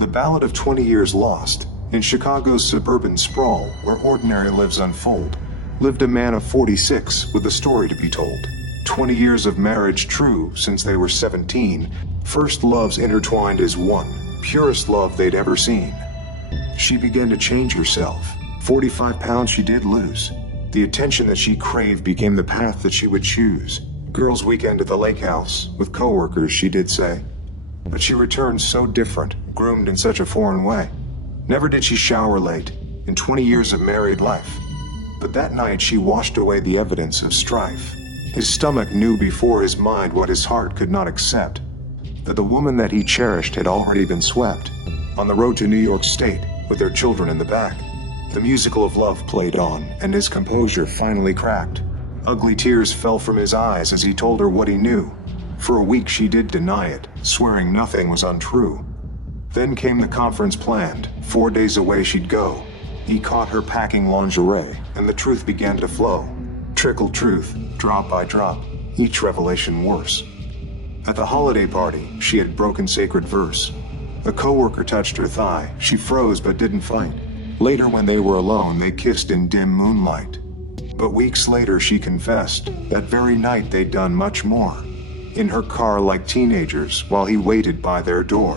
The Ballad of 20 Years Lost. In Chicago's suburban sprawl, where ordinary lives unfold, lived a man of 46 with a story to be told. 20 years of marriage true since they were 17, first loves intertwined as one, purest love they'd ever seen. She began to change herself. 45 pounds she did lose. The attention that she craved became the path that she would choose. Girls' weekend at the lake house, with coworkers, she did say. But she returned so different, groomed in such a foreign way. Never did she shower late, in 20 years of married life. But that night she washed away the evidence of strife. His stomach knew before his mind what his heart could not accept, that the woman that he cherished had already been swept. On the road to New York State, with their children in the back, the musical of love played on, and his composure finally cracked. Ugly tears fell from his eyes as he told her what he knew. For a week she did deny it, swearing nothing was untrue. Then came the conference planned. 4 days away she'd go. He caught her packing lingerie, and the truth began to flow. Trickled truth, drop by drop, each revelation worse. At the holiday party, she had broken sacred verse. A coworker touched her thigh. She froze but didn't fight. Later, when they were alone, they kissed in dim moonlight. But weeks later, she confessed, that very night they'd done much more. In her car like teenagers, while he waited by their door.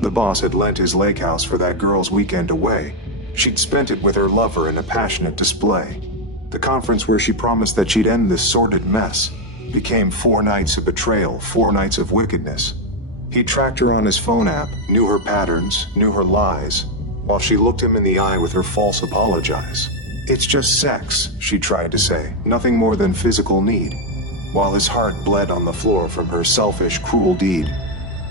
The boss had lent his lake house for that girl's weekend away. She'd spent it with her lover in a passionate display. The conference where she promised that she'd end this sordid mess became 4 nights of betrayal, 4 nights of wickedness. He tracked her on his phone app, knew her patterns, knew her lies, while she looked him in the eye with her false apologize. It's just sex, she tried to say, nothing more than physical need, while his heart bled on the floor from her selfish, cruel deed.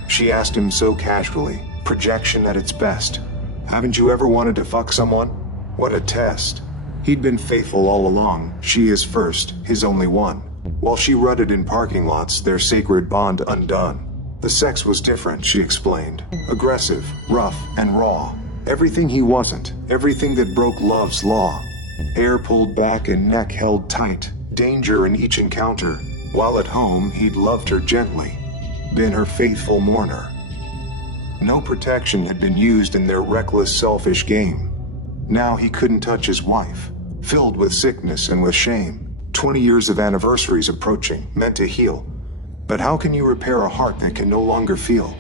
She asked him so casually, projection at its best. Haven't you ever wanted to fuck someone? What a test. He'd been faithful all along, she his first, his only one. While she rutted in parking lots, their sacred bond undone. The sex was different, she explained. Aggressive, rough, and raw. Everything he wasn't, everything that broke love's law. Hair pulled back and neck held tight, danger in each encounter. While at home, he'd loved her gently, been her faithful mourner. No protection had been used in their reckless, selfish game. Now he couldn't touch his wife, filled with sickness and with shame. 20 years of anniversaries approaching, meant to heal. But how can you repair a heart that can no longer feel?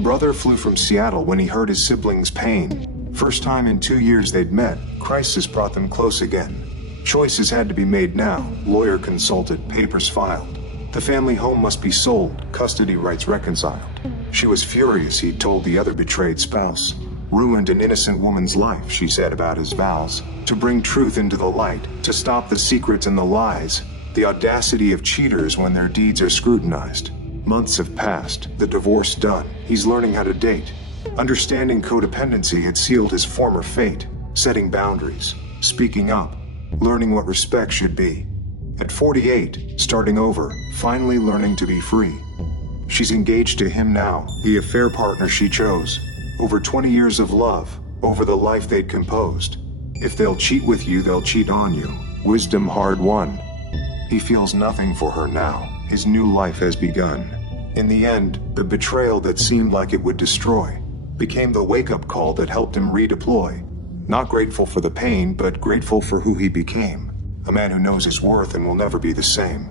Brother flew from Seattle when he heard his siblings' pain. First time in 2 years they'd met, crisis brought them close again. Choices had to be made now, lawyer consulted, papers filed. The family home must be sold, custody rights reconciled. She was furious, he'd told the other betrayed spouse. Ruined an innocent woman's life, she said about his vows. To bring truth into the light, to stop the secrets and the lies. The audacity of cheaters when their deeds are scrutinized. Months have passed, the divorce done. He's learning how to date. Understanding codependency had sealed his former fate. Setting boundaries, speaking up, learning what respect should be. At 48, starting over, finally learning to be free. She's engaged to him now, the affair partner she chose. Over 20 years of love, over the life they'd composed. If they'll cheat with you, they'll cheat on you. Wisdom hard won. He feels nothing for her now. His new life has begun. In the end, the betrayal that seemed like it would destroy became the wake-up call that helped him redeploy. Not grateful for the pain, but grateful for who he became. A man who knows his worth and will never be the same.